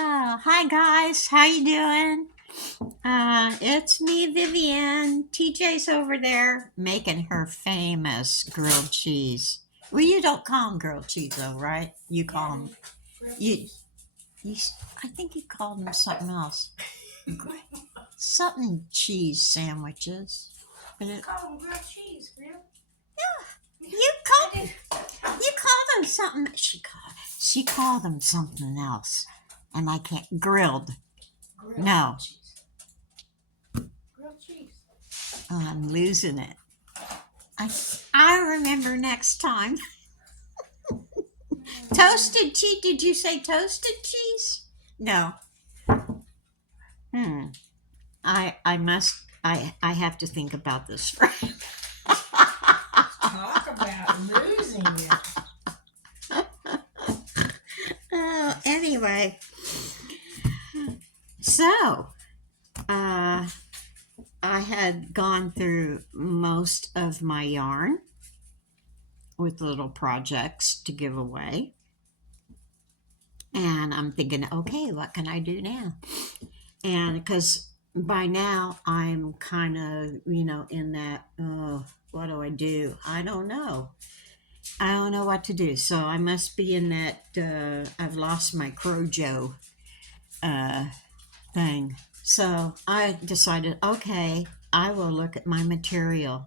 Oh, hi guys. How you doing? It's me, Vivian. TJ's over there making her famous grilled cheese. Well, you don't call them grilled cheese though, right? You call them you. You. I think you called them something else. Something cheese sandwiches. But it, Call them grilled cheese, Grill. you call you call them something. She called them something else, and I can't grilled. Grilled No. cheese. Grilled cheese. Oh, I'm losing it. I remember next time. Toasted cheese. Did you say toasted cheese? No. Hmm. I must. I have to think about this. Talk about losing it. Oh, anyway. So, I had gone through most of my yarn with little projects to give away. And I'm thinking, okay, what can I do now? And because by now I'm kind of, in that, oh, what do I do? I don't know. I don't know what to do. So I must be in that, I've lost my Crochet uh, thing. So I decided, okay, I will look at my material.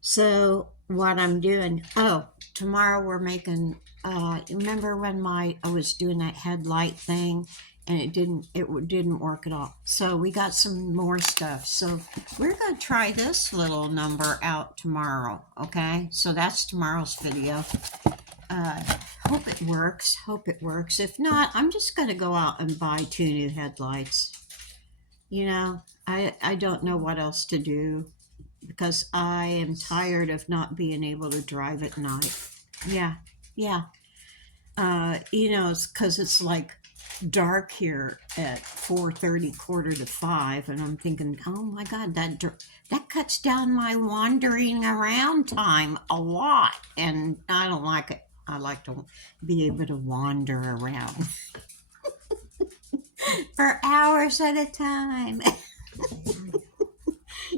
So what I'm doing, oh, tomorrow we're making, remember when I was doing that headlight thing and it didn't work at all. So we got some more stuff. So we're going to try this little number out tomorrow. Okay. So that's tomorrow's video. Uh, hope it works. Hope it works. If not, I'm just going to go out and buy 2 new headlights. I don't know what else to do because I am tired of not being able to drive at night. Yeah, yeah. It's because it's like dark here at 4:30, quarter to 5, and I'm thinking, oh my God, that cuts down my wandering around time a lot, and I don't like it. I like to be able to wander around for hours at a time.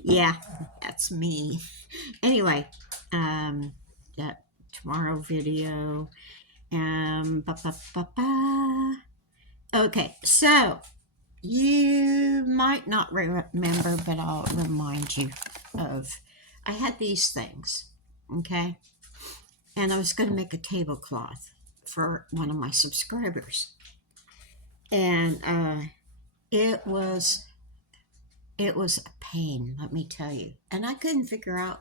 Yeah, that's me. Anyway, that tomorrow video. Ba, ba, ba, ba. Okay, so you might not remember, but I'll remind you of. I had these things, okay, and I was going to make a tablecloth for one of my subscribers, and it was it was a pain, let me tell you, and I couldn't figure out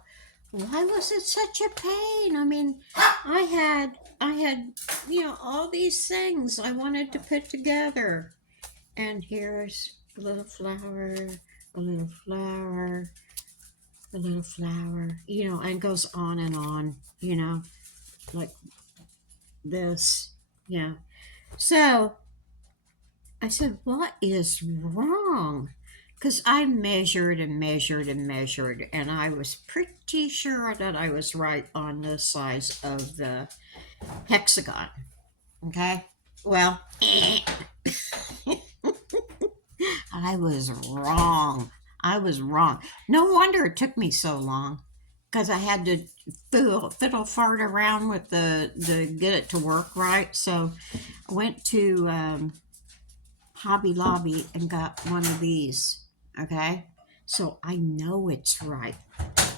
why was it such a pain. I mean, I had all these things I wanted to put together, and here's a little flower, a little flower, a little flower, and it goes on, like this. Yeah. So I said, what is wrong? Because I measured and measured and measured, and I was pretty sure that I was right on the size of the hexagon. Okay. Well, I was wrong. I was wrong. No wonder it took me so long because I had to fiddle fart around with the get it to work right. So I went to Hobby Lobby and got one of these. Okay. So I know it's right.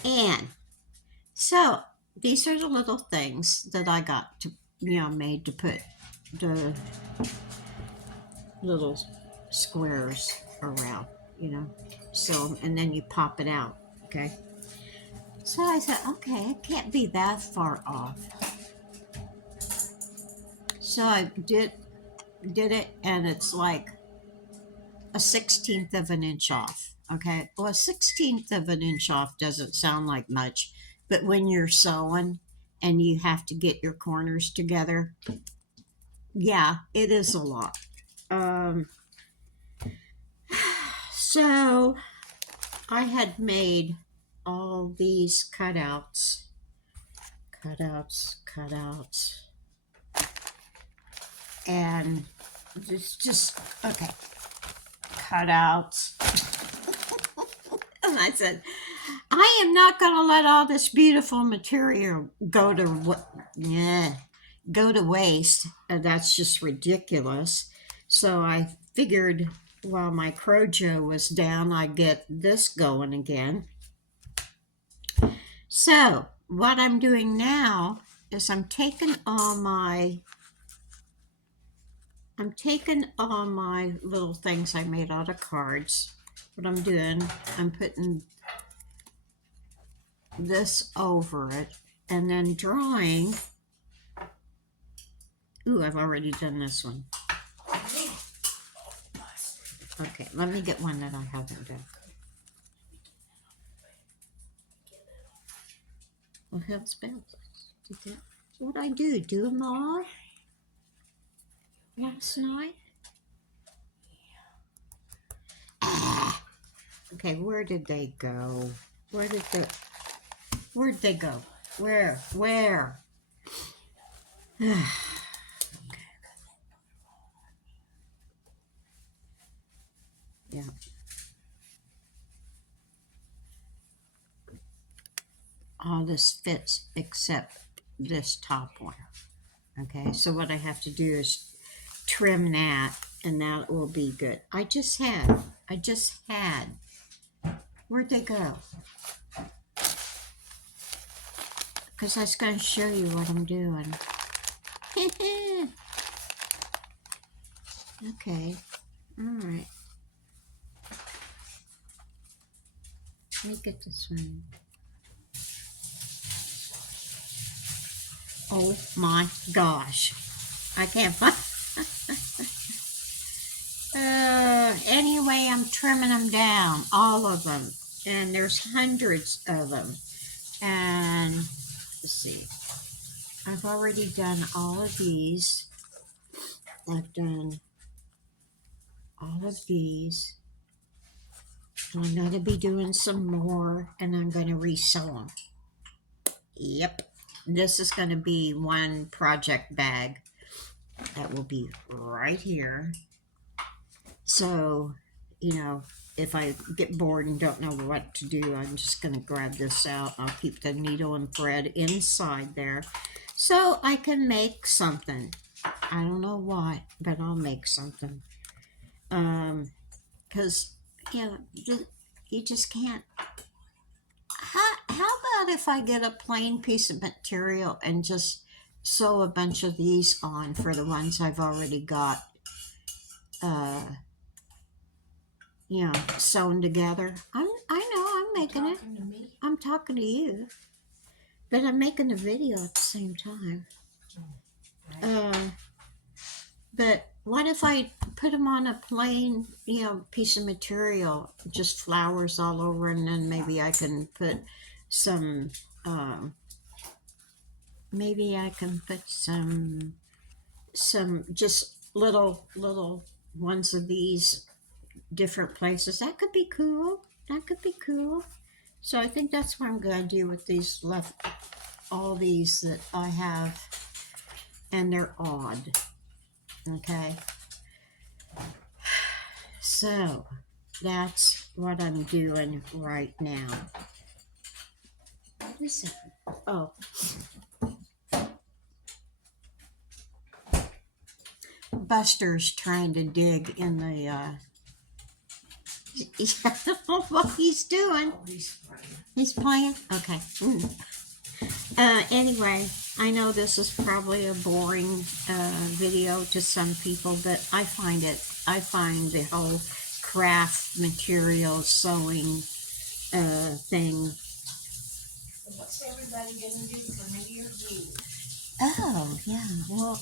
And so these are the little things that I got to, made to put the little squares around, you know. So, and then you pop it out, okay? So I said, okay, it can't be that far off. So I did it, and it's like a 16th of an inch off. Okay, well, a 16th of an inch off doesn't sound like much, but when you're sewing and you have to get your corners together, yeah, it is a lot. So I had made all these cutouts, and it's just, okay, cutouts. And I said, I am not going to let all this beautiful material go to what, yeah, go to waste. That's just ridiculous. So I figured while my Crochet was down, I'd get this going again. So what I'm doing now is I'm taking all my little things I made out of cards. What I'm doing, I'm putting this over it and then drawing. Ooh, I've already done this one. Okay, let me get one that I haven't done. Well, how's spells? What'd I do? Do them all last night? Ah. Okay, where did they go? Where'd they go? Where? Yeah. All this fits except this top one. Okay, so what I have to do is trim that, and that will be good. I just had. Where'd they go? Because I was going to show you what I'm doing. Okay, all right. Let me get this one. Oh my gosh. I can't find. Anyway, I'm trimming them down, all of them. And there's hundreds of them. And let's see. I've already done all of these. I've done all of these. And I'm going to be doing some more, and I'm going to resew them. Yep. This is going to be one project bag that will be right here. So, if I get bored and don't know what to do, I'm just going to grab this out. I'll keep the needle and thread inside there so I can make something. I don't know why, but I'll make something. Because, you just can't. How about if I get a plain piece of material and just sew a bunch of these on for the ones I've already got, sewn together? I know I'm making it. I'm talking to you, but I'm making a video at the same time. But what if I put them on a plain, piece of material, just flowers all over, and then maybe I can put some, some just little ones of these different places. That could be cool. So I think that's what I'm going to do with these all these that I have, and they're odd. Okay. So that's what I'm doing right now. What is it? Oh. Buster's trying to dig in the, I don't know what he's doing. He's playing? Okay. Anyway, I know this is probably a boring video to some people, but I find the whole craft material sewing thing. What's everybody gonna do for New Year's Eve? Oh, yeah. Well,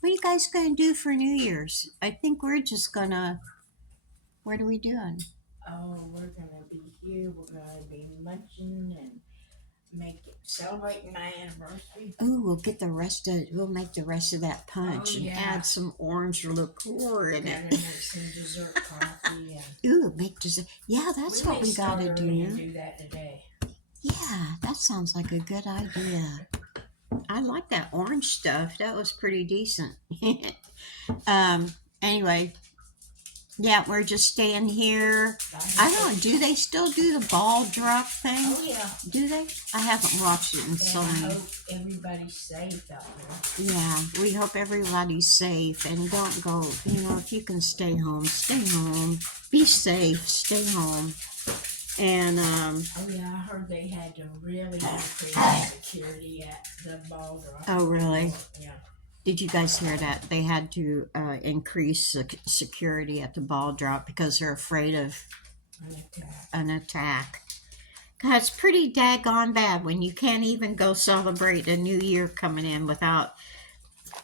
what are you guys gonna do for New Year's? I think we're just gonna. What are we doing? Oh, we're gonna be here. We're gonna be munching and celebrating my anniversary. Ooh, we'll make the rest of that punch and add some orange liqueur in it. And make some dessert coffee. Ooh, make dessert. Yeah, that's what we gotta do. Do that today. Yeah, that sounds like a good idea. I like that orange stuff. That was pretty decent. Anyway, yeah, we're just staying here. I don't know. Do they still do the ball drop thing? Oh yeah. Do they? I haven't watched it in so And I long. hope everybody's safe out there. Yeah, we hope everybody's safe and don't go. You know, if you can stay home, stay home. Be safe. Stay home. And Oh yeah, I heard they had to really increase security at the ball drop. oh, really? Yeah. Did you guys hear that? They had to increase security at the ball drop because they're afraid of An attack. an attack. God, it's pretty daggone bad when you can't even go celebrate a new year coming in without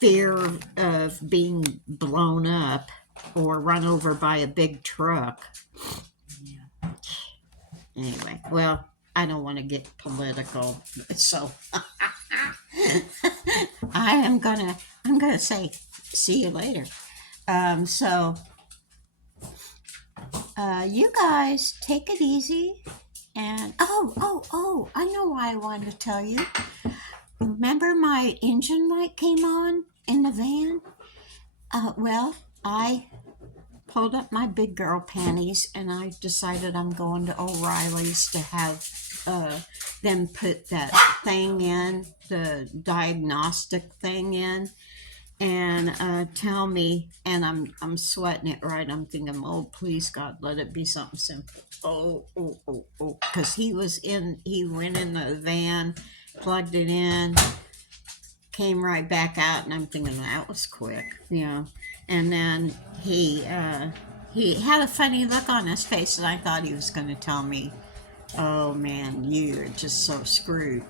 fear of being blown up or run over by a big truck. Yeah. Anyway, well, I don't want to get political, so I'm gonna say see you later. So you guys take it easy. And oh, I know why I wanted to tell you. Remember my engine light came on in the van? Well, I pulled up my big girl panties and I decided I'm going to O'Reilly's to have them put that thing in, the diagnostic thing in, and tell me, and I'm sweating it right. I'm thinking, oh please God, let it be something simple. Oh, because he went in the van, plugged it in, came right back out, and I'm thinking that was quick, you know. And then he had a funny look on his face, and I thought he was going to tell me, oh man, you're just so screwed.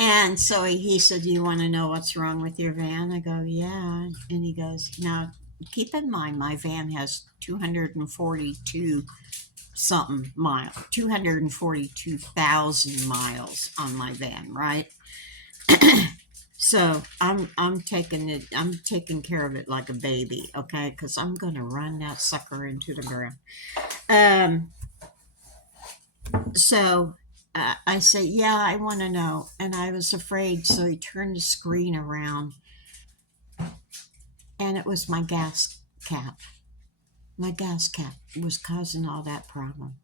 And so he said, "You want to know what's wrong with your van?" I go, "Yeah." And he goes, "Now, keep in mind, my van has 242 something miles, 242,000 miles on my van, right?" So I'm taking care of it like a baby, okay? Because I'm gonna run that sucker into the ground. Um, so I say, yeah, I want to know. And I was afraid. So he turned the screen around and it was my gas cap. My gas cap was causing all that problem.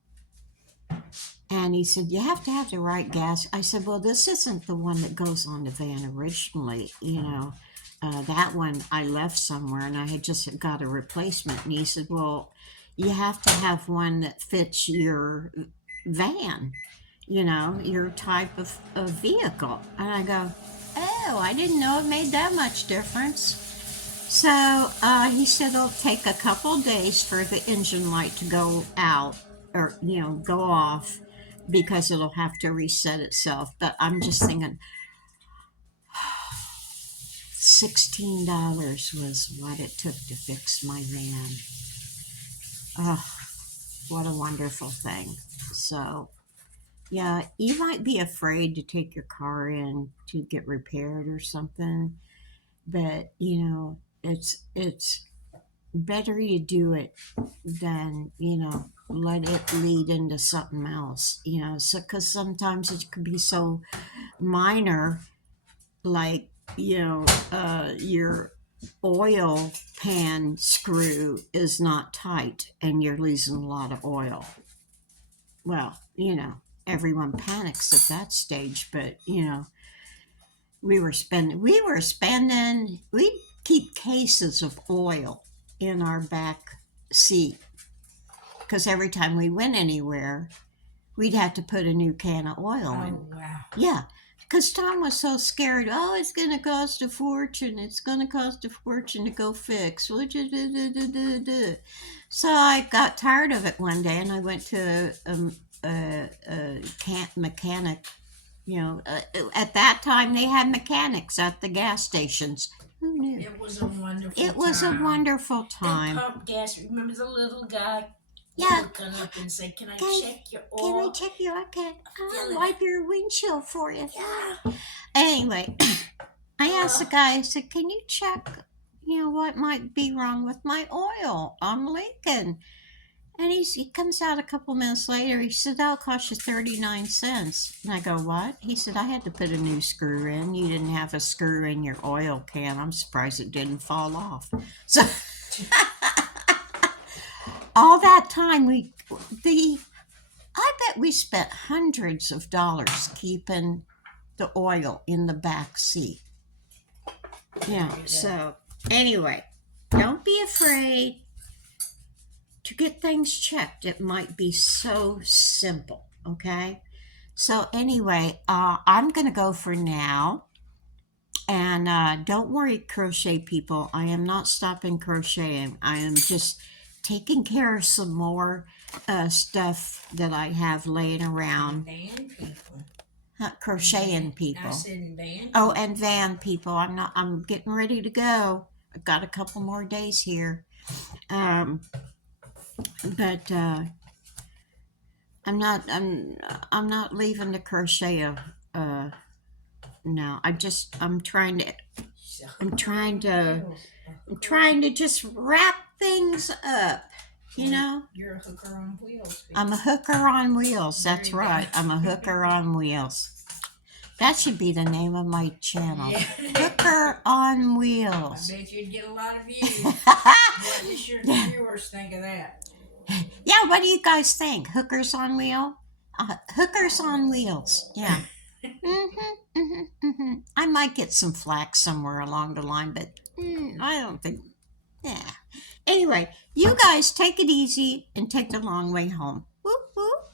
And he said, you have to have the right gas. I said, well, this isn't the one that goes on the van originally. You know, that one I left somewhere and I had just got a replacement. And he said, well, you have to have one that fits your van, you know, your type of vehicle. And I go, oh, I didn't know it made that much difference. So he said it'll take a couple days for the engine light to go out or, you know, go off because it'll have to reset itself. But I'm just thinking, $16 was what it took to fix my van. Oh, what a wonderful thing. So, yeah, you might be afraid to take your car in to get repaired or something, but you know, it's better you do it than, you know, let it lead into something else, you know. So because sometimes it could be so minor, like, you know, your oil pan screw is not tight and you're losing a lot of oil. Well, you know, everyone panics at that stage, but you know, we keep cases of oil in our back seat because every time we went anywhere, we'd have to put a new can of oil in. Oh wow. Yeah, because Tom was so scared. Oh, it's going to cost a fortune. It's going to cost a fortune to go fix. So I got tired of it one day and I went to a mechanic. You know, at that time they had mechanics at the gas stations. Who knew? It was a wonderful It was a time. wonderful They time. pump gas. Remember the little guy? Yeah. Would come up and say, "Can I Can- check your Can I oil?" check your account? Fill I'll it wipe your windshield for you. Yeah. Anyway, I asked the guy, I said, can you check, you know, what might be wrong with my oil? I'm leaking. And he comes out a couple minutes later. He said, that'll cost you 39 cents. And I go, what? He said, I had to put a new screw in. You didn't have a screw in your oil can. I'm surprised it didn't fall off. So all that time, I bet we spent hundreds of dollars keeping the oil in the back seat. Yeah, so anyway, don't be afraid to get things checked. It might be so simple, okay? So anyway, I'm going to go for now. And don't worry, crochet people. I am not stopping crocheting. I am just taking care of some more stuff that I have laying around. Van people. Crocheting people. I said van. Oh, and van people. I'm getting ready to go. I've got a couple more days here. But I'm not leaving the crochet no. I'm trying to just wrap things up, you know. You're a hooker on wheels. I'm a hooker on wheels. That's right. I'm a hooker on wheels. That should be the name of my channel. Yeah. Hooker on Wheels. I bet you'd get a lot of views. What does your viewers think of that? Yeah, what do you guys think? Hookers on Wheel? Hookers on Wheels. Yeah. I might get some flack somewhere along the line, but I don't think. Yeah. Anyway, you guys take it easy and take the long way home. Whoop, whoop.